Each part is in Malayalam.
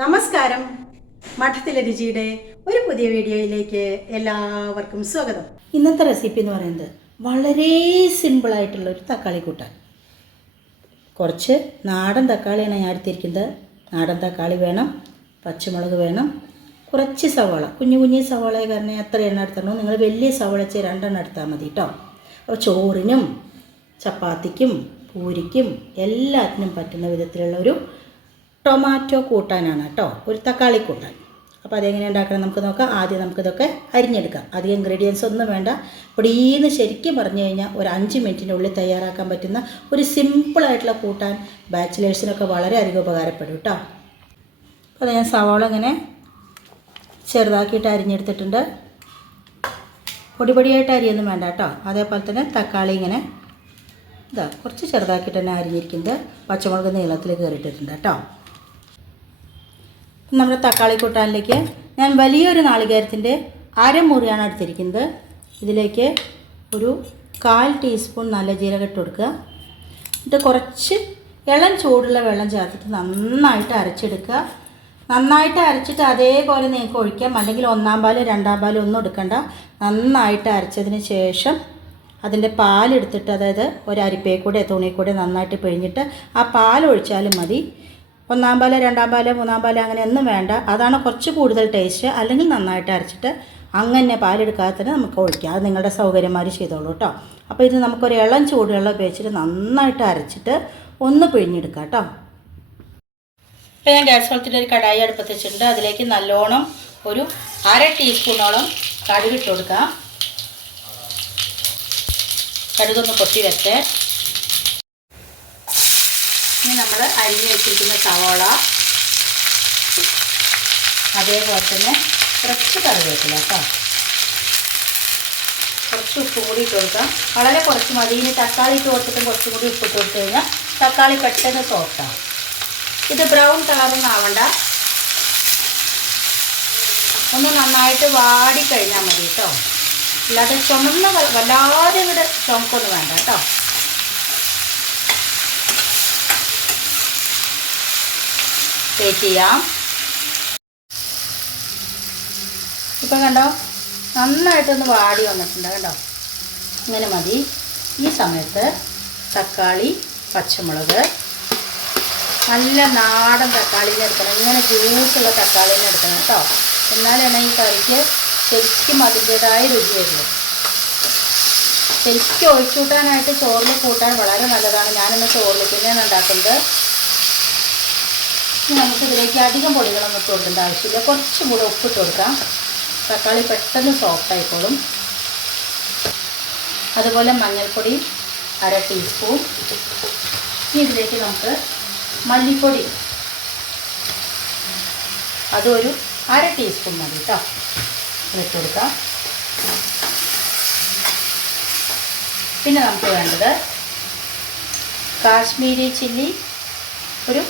നമസ്കാരം. മഠത്തിലെ രുചിയുടെ ഒരു പുതിയ വീഡിയോയിലേക്ക് എല്ലാവർക്കും സ്വാഗതം. ഇന്നത്തെ റെസിപ്പി എന്ന് പറയുന്നത് വളരെ സിമ്പിളായിട്ടുള്ളൊരു തക്കാളി കൂട്ടാൻ. കുറച്ച് നാടൻ തക്കാളിയാണ് ഞാൻ എടുത്തിരിക്കുന്നത്. നാടൻ തക്കാളി വേണം, പച്ചമുളക് വേണം, കുറച്ച് സവാള, കുഞ്ഞു സവാളയെ കാരണം എത്ര എണ്ണ എടുത്തണോ നിങ്ങൾ വലിയ സവാള വെച്ച് 2 എണ്ണം എടുത്താൽ മതി കേട്ടോ. അപ്പോൾ ചോറിനും ചപ്പാത്തിക്കും പൂരിക്കും എല്ലാത്തിനും പറ്റുന്ന വിധത്തിലുള്ള ഒരു ടൊമാറ്റോ കൂട്ടാനാണ് കേട്ടോ, ഒരു തക്കാളി കൂട്ടാൻ. അപ്പോൾ അതെങ്ങനെ ഉണ്ടാക്കണം നമുക്ക് നോക്കാം. ആദ്യം നമുക്കിതൊക്കെ അരിഞ്ഞെടുക്കാം. അധികം ഇൻഗ്രീഡിയൻസ് ഒന്നും വേണ്ട. പൊടിയെന്ന് ശരിക്കും പറഞ്ഞു കഴിഞ്ഞാൽ ഒരു 5 മിനിറ്റിനുള്ളിൽ തയ്യാറാക്കാൻ പറ്റുന്ന ഒരു സിമ്പിളായിട്ടുള്ള കൂട്ടാൻ ബാച്ചിലേഴ്സിനൊക്കെ വളരെയധികം ഉപകാരപ്പെടും കേട്ടോ. അപ്പോൾ ഞാൻ സവാള ഇങ്ങനെ ചെറുതാക്കിയിട്ട് അരിഞ്ഞെടുത്തിട്ടുണ്ട്. പൊടിയായിട്ട് അരിയൊന്നും വേണ്ട കേട്ടോ. അതേപോലെ തന്നെ തക്കാളി ഇങ്ങനെ കുറച്ച് ചെറുതാക്കിയിട്ട് തന്നെ അരിഞ്ഞിരിക്കുന്നത്. പച്ചമുളക് നീളത്തിൽ കയറിയിട്ടിട്ടുണ്ട് കേട്ടോ. നമ്മുടെ തക്കാളി കൂട്ടാനിലേക്ക് ഞാൻ വലിയൊരു നാളികേരത്തിൻ്റെ അരമുറിയാണ് എടുത്തിരിക്കുന്നത്. ഇതിലേക്ക് ഒരു 1/4 ടീസ്പൂൺ നല്ല ജീരകം ഇട്ട് കൊടുക്കുക. എന്നിട്ട് കുറച്ച് ഇളം ചൂടുള്ള വെള്ളം ചേർത്തിട്ട് നന്നായിട്ട് അരച്ചെടുക്കുക. നന്നായിട്ട് അരച്ചിട്ട് അതേപോലെ നിങ്ങൾക്ക് ഒഴിക്കാം, അല്ലെങ്കിൽ 1-ാം പാല് 2-ാം പാല് ഒന്നും എടുക്കണ്ട. നന്നായിട്ട് അരച്ചതിന് ശേഷം അതിൻ്റെ പാലെടുത്തിട്ട്, അതായത് ഒരു അരിപ്പയെ കൂടെ തുണി കൂടെ നന്നായിട്ട് പിഴിഞ്ഞിട്ട് ആ പാലൊഴിച്ചാലും മതി. 1-ാം പാല് 2-ാം പാല് 3-ാം പാല് അങ്ങനെ ഒന്നും വേണ്ട. അതാണ് കുറച്ച് കൂടുതൽ ടേസ്റ്റ്. അല്ലെങ്കിൽ നന്നായിട്ട് അരച്ചിട്ട് അങ്ങനെ പാലെടുക്കാതെ തന്നെ നമുക്ക് ഒഴിക്കാം. അത് നിങ്ങളുടെ സൗകര്യമാര് ചെയ്തോളൂ കേട്ടോ. അപ്പോൾ ഇത് നമുക്കൊരു ഇളം ചൂടുവെള്ളം ഉപയോഗിച്ചിട്ട് നന്നായിട്ട് അരച്ചിട്ട് ഒന്ന് പിഴിഞ്ഞെടുക്കാം കേട്ടോ. ഇപ്പോൾ ഞാൻ ഗ്യാസ് വെള്ളത്തിൻ്റെ ഒരു കടായി അടുപ്പത്ത് വെച്ചിട്ടുണ്ട്. അതിലേക്ക് നല്ലോണം ഒരു 1/2 ടീസ്പൂണോളം കടുക് ഇട്ട് കൊടുക്കാം. കടുകൊന്ന് പൊട്ടി വരട്ടെ. ഇനി നമ്മൾ അരിഞ്ഞ് വെച്ചിരിക്കുന്ന സവാള, അതേപോലെ തന്നെ കുറച്ച് കറിവേപ്പില കേട്ടോ, കുറച്ച് ഉപ്പും കൂടി ഇട്ട് കൊടുക്കാം. വളരെ കുറച്ച് മതി. ഇനി തക്കാളി ഇട്ട് കൊടുത്തിട്ടും കുറച്ചും കൂടി ഉപ്പിട്ട് കൊടുത്തു കഴിഞ്ഞാൽ തക്കാളി പെട്ടെന്ന് സോഫ്റ്റാവും. ഇത് ബ്രൗൺ കളറൊന്നും ആവണ്ട, ഒന്ന് നന്നായിട്ട് വാടിക്കഴിഞ്ഞാൽ മതി കേട്ടോ. അല്ലാതെ ചുമന്ന വല്ലാതെ ഇവിടെ ചുമക്കൊന്നും വേണ്ട കേട്ടോ. വെയിറ്റ് ചെയ്യാം. ഇപ്പം കണ്ടോ, നന്നായിട്ടൊന്ന് വാടി വന്നിട്ടുണ്ട് കണ്ടോ. ഇങ്ങനെ മതി. ഈ സമയത്ത് തക്കാളി, പച്ചമുളക്, നല്ല നാടൻ തക്കാളീനെ എടുക്കണം. ഇങ്ങനെ ജ്യൂസുള്ള തക്കാളീനെ എടുക്കണം കേട്ടോ. എന്നാലാണ് ഈ കറിക്ക് ശരിക്കും അതിൻ്റേതായ രുചി വരുള്ളൂ. ശരിക്കും ഒഴിച്ചുകൂട്ടാനായിട്ട് ചോറിൽ കൂട്ടാൻ വളരെ നല്ലതാണ്. ഞാനിന്ന് ചോറിൽ തന്നെയാണ് ഉണ്ടാക്കുന്നത്. നമുക്കിതിലേക്ക് അധികം പൊടികളൊന്നും ഇട്ട് കൊടുക്കേണ്ട ആവശ്യമില്ല. കുറച്ചും കൂടെ ഉപ്പിട്ട് കൊടുക്കാം. തക്കാളി പെട്ടെന്ന് സോഫ്റ്റ് ആയിക്കോളും. അതുപോലെ മഞ്ഞൾപ്പൊടി 1/2 ടീസ്പൂൺ. ഇനി ഇതിലേക്ക് നമുക്ക് മല്ലിപ്പൊടി അതൊരു 1/2 ടീസ്പൂൺ മതി കേട്ടോ. ഇട്ട് കൊടുക്കാം. പിന്നെ നമുക്ക് വേണ്ടത് കാശ്മീരി ചില്ലി ഒരു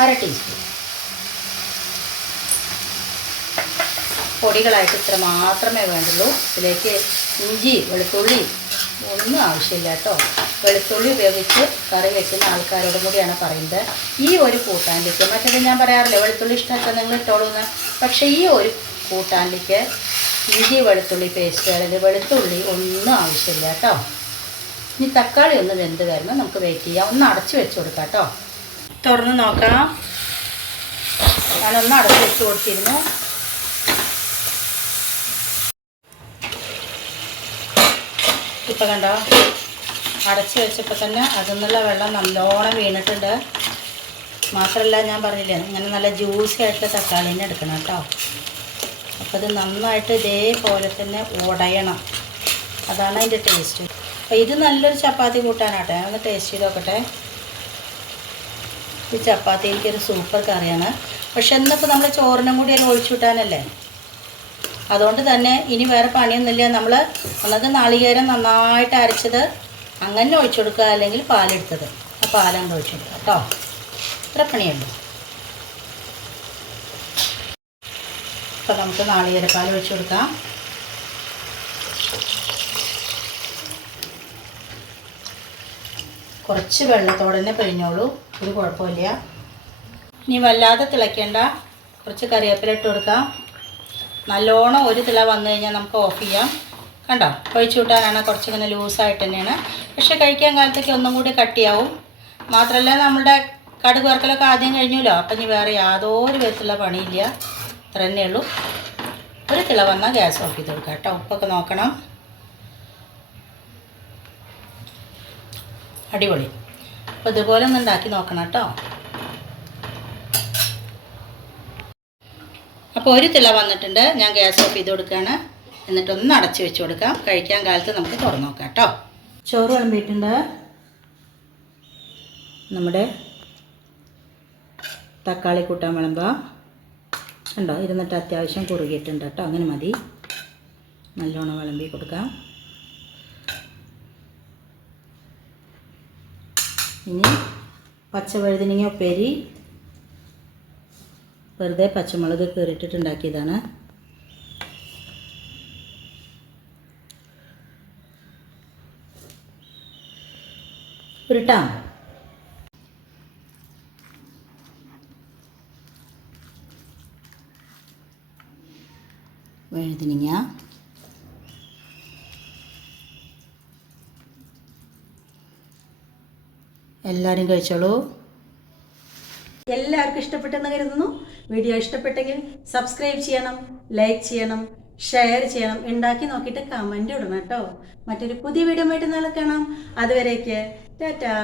1/2 ടീസ്പൂൺ. പൊടികളായിട്ട് ഇത്ര മാത്രമേ വേണ്ടുള്ളൂ. ഇതിലേക്ക് ഇഞ്ചി വെളുത്തുള്ളി ഒന്നും ആവശ്യമില്ല കേട്ടോ. വെളുത്തുള്ളി ഉപയോഗിച്ച് കറി വെക്കുന്ന ആൾക്കാരോടും കൂടിയാണ് പറയുന്നത്. ഈ ഒരു കൂട്ടാനിലേക്ക്, മറ്റേത് ഞാൻ പറയാറില്ല വെളുത്തുള്ളി ഇഷ്ടമൊക്കെ നിങ്ങൾ ഇട്ടോളൂന്ന്, പക്ഷേ ഈ ഒരു കൂട്ടാനിലേക്ക് ഇഞ്ചി വെളുത്തുള്ളി പേസ്റ്റ്, അതായത് വെളുത്തുള്ളി ഒന്നും ആവശ്യമില്ല കേട്ടോ. ഇനി തക്കാളി ഒന്ന് വെന്ത് വരണം. നമുക്ക് വെയിറ്റ് ചെയ്യാം. ഒന്ന് അടച്ച് വെച്ച് കൊടുക്കാം കേട്ടോ. തുറന്ന് നോക്കാം. ഞാനൊന്ന് അടച്ച് വെച്ച് കൊടുത്തിരുന്നു. ഇപ്പം കണ്ടോ, അടച്ച് വെച്ചപ്പോൾ തന്നെ അതിൽ നിന്നുള്ള വെള്ളം നല്ലോണം വീണിട്ടുണ്ട്. മാത്രമല്ല ഞാൻ പറഞ്ഞില്ലേ, ഇങ്ങനെ നല്ല ജ്യൂസി ആയിട്ട് തക്കാളീനെ എടുക്കണം കേട്ടോ. അപ്പോൾ ഇത് നന്നായിട്ട് ഇതേപോലെ തന്നെ ഉടയണം. അതാണ് അതിൻ്റെ ടേസ്റ്റ്. അപ്പോൾ ഇത് നല്ലൊരു ചപ്പാത്തി കൂട്ടാനാട്ടെ. ഞാനൊന്ന് ടേസ്റ്റ് ചെയ്ത് നോക്കട്ടെ. ഈ ചപ്പാത്തി എനിക്കൊരു സൂപ്പർ കറിയാണ്. പക്ഷെ എന്നിപ്പോൾ നമ്മൾ ചോറിനും കൂടി അതിൽ ഒഴിച്ചു വിട്ടാനല്ലേ. അതുകൊണ്ട് തന്നെ ഇനി വേറെ പണിയൊന്നുമില്ല. നമ്മൾ ഒന്നത് നാളികേരം നന്നായിട്ട് അരച്ചത് അങ്ങനെ ഒഴിച്ചു കൊടുക്കുക, അല്ലെങ്കിൽ പാലെടുത്തത് ആ പാലങ്ങ് ഒഴിച്ചു കൊടുക്കുക കേട്ടോ. ഇത്ര പണിയുള്ളൂ. അപ്പോൾ നമുക്ക് നാളികേരപ്പാൽ ഒഴിച്ചു കൊടുക്കാം. കുറച്ച് വെള്ളത്തോടെ തന്നെ പിഴിഞ്ഞോളൂ, ഒരു കുഴപ്പമില്ല. ഇനി വല്ലാതെ തിളയ്ക്കേണ്ട, കുറച്ച് കറിവേപ്പില ഇട്ട് കൊടുക്കാം. നല്ലോണം ഒരു തിള വന്നു കഴിഞ്ഞാൽ നമുക്ക് ഓഫ് ചെയ്യാം. കണ്ടോ, ഒഴിച്ചു കൂട്ടാനാണ് കുറച്ചിങ്ങനെ ലൂസായിട്ട് തന്നെയാണ്. പക്ഷേ കഴിക്കാൻ കാലത്തേക്ക് ഒന്നും കൂടി കട്ടിയാവും. മാത്രമല്ല നമ്മുടെ കടുക് വറുക്കലൊക്കെ ആദ്യം കഴിഞ്ഞല്ലോ. അപ്പം ഇനി വേറെ യാതൊരു വിധത്തിലുള്ള പണിയില്ല. അത്ര തന്നെ ഉള്ളൂ. ഒരു തിള വന്നാൽ ഗ്യാസ് ഓഫ് ചെയ്ത് കൊടുക്കാം കേട്ടോ. ഉപ്പൊക്കെ നോക്കണം. അടിപൊളി. അപ്പോൾ ഇതുപോലെ ഒന്ന് ഉണ്ടാക്കി നോക്കണം കേട്ടോ. അപ്പോൾ ഒരു തിള വന്നിട്ടുണ്ട്. ഞാൻ ഗ്യാസ് ഓഫ് ചെയ്ത് കൊടുക്കുകയാണ്. എന്നിട്ടൊന്ന് അടച്ചു വെച്ച് കൊടുക്കാം. കഴിക്കാൻ കാലത്ത് നമുക്ക് തുറന്നു നോക്കാം കേട്ടോ. ചോറ് വിളമ്പിയിട്ടുണ്ട്. നമ്മുടെ തക്കാളി കൂട്ടാൻ വിളമ്പാം. ഉണ്ടോ, ഇരുന്നിട്ട് അത്യാവശ്യം കുറുകിയിട്ടുണ്ട് കേട്ടോ. അങ്ങനെ മതി. നല്ലോണം വിളമ്പി കൊടുക്കാം. ഇനി പച്ചവഴുതനങ്ങ ഉപ്പേരി വെറുതെ പച്ചമുളക് കീറിയിട്ടിട്ടുണ്ടാക്കിയതാണ്. ഉരുട്ടാം. വഴുതനങ്ങ, എല്ലാവരും കഴിച്ചോളൂ. എല്ലാവർക്കും ഇഷ്ടപ്പെട്ടെന്ന് കരുതുന്നു. വീഡിയോ ഇഷ്ടപ്പെട്ടെങ്കിൽ സബ്സ്ക്രൈബ് ചെയ്യണം, ലൈക്ക് ചെയ്യണം, ഷെയർ ചെയ്യണം. ഉണ്ടാക്കി നോക്കിയിട്ട് കമൻറ്റ് ഇടണം കേട്ടോ. മറ്റൊരു പുതിയ വീഡിയോ ആയിട്ട് നാളെ കാണാം. അതുവരേക്ക് ടാറ്റാ.